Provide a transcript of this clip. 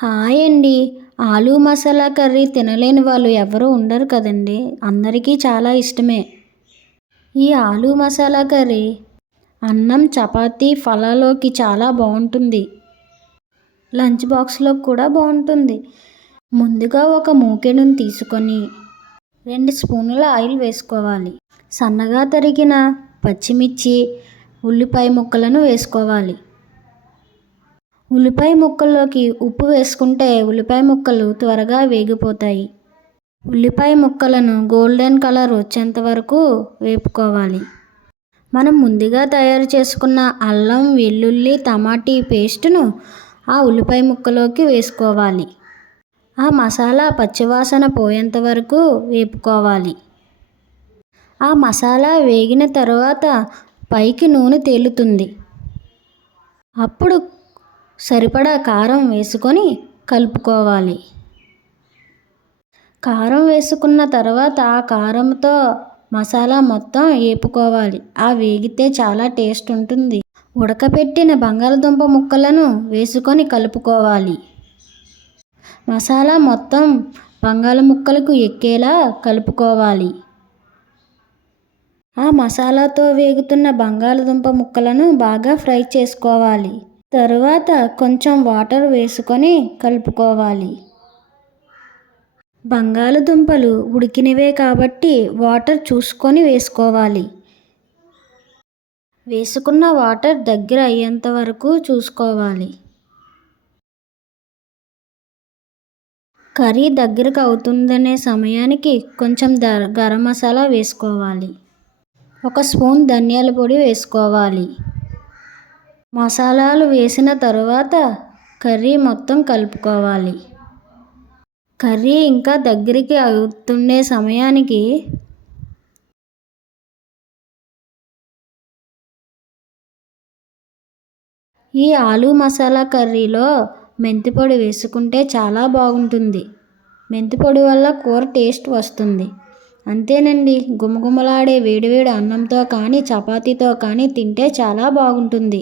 Hi అండి. Aloo masala curry తినలేని వాళ్ళు ఎవరు ఉండరు కదండీ! అందరికీ చాలా ఇష్టమే. ఈ ఆలూ మసాలా కర్రీ అన్నం, చపాతీ, ఫలాలోకి చాలా బావుంటుంది. లంచ్ బాక్స్‌లోకి కూడా బావుంటుంది. ముందుగా ఒక మూకెడుని తీసుకొని 2 స్పూన్ల ఆయిల్ వేసుకోవాలి. సన్నగా తరిగిన పచ్చిమిర్చి, ఉల్లిపాయ ముక్కలను వేసుకోవాలి. ఉల్లిపాయ ముక్కల్లోకి ఉప్పు వేసుకుంటే ఉల్లిపాయ ముక్కలు త్వరగా వేగిపోతాయి. ఉల్లిపాయ ముక్కలను గోల్డెన్ కలర్ వచ్చేంత వరకు వేపుకోవాలి. మనం ముందుగా తయారు చేసుకున్న అల్లం, వెల్లుల్లి, టమాటా పేస్టును ఆ ఉల్లిపాయ ముక్కలోకి వేసుకోవాలి. ఆ మసాలా పచ్చివాసన పోయేంత వరకు వేపుకోవాలి. ఆ మసాలా వేగిన తర్వాత పైకి నూనె తేలుతుంది. అప్పుడు సరిపడా కారం వేసుకొని కలుపుకోవాలి. కారం వేసుకున్న తర్వాత ఆ కారంతో మసాలా మొత్తం వేపుకోవాలి. వేగితే చాలా టేస్ట్ ఉంటుంది. ఉడకబెట్టిన బంగాళదుంప ముక్కలను వేసుకొని కలుపుకోవాలి. మసాలా మొత్తం బంగాళ ముక్కలకు ఎక్కేలా కలుపుకోవాలి. ఆ మసాలాతో వేగుతున్న బంగాళదుంప ముక్కలను బాగా ఫ్రై చేసుకోవాలి. తరువాత కొంచెం వాటర్ వేసుకొని కలుపుకోవాలి. బంగాళదుంపలు ఉడికినవే కాబట్టి వాటర్ చూసుకొని వేసుకోవాలి. వేసుకున్న వాటర్ దగ్గర అయ్యేంత వరకు చూసుకోవాలి. కర్రీ దగ్గరకు అవుతుందనే సమయానికి కొంచెం గరం మసాలా వేసుకోవాలి. 1 స్పూన్ ధనియాల పొడి వేసుకోవాలి. మసాలాలు వేసిన తరువాత కర్రీ మొత్తం కలుపుకోవాలి. కర్రీ ఇంకా దగ్గరికి అవుతుండే సమయానికి ఈ ఆలూ మసాలా కర్రీలో మెంతి పొడి వేసుకుంటే చాలా బాగుంటుంది. మెంతి పొడి వల్ల కూర టేస్ట్ వస్తుంది. అంతేనండి, గుమగుమలాడే వేడివేడి అన్నంతో కానీ చపాతీతో కానీ తింటే చాలా బాగుంటుంది.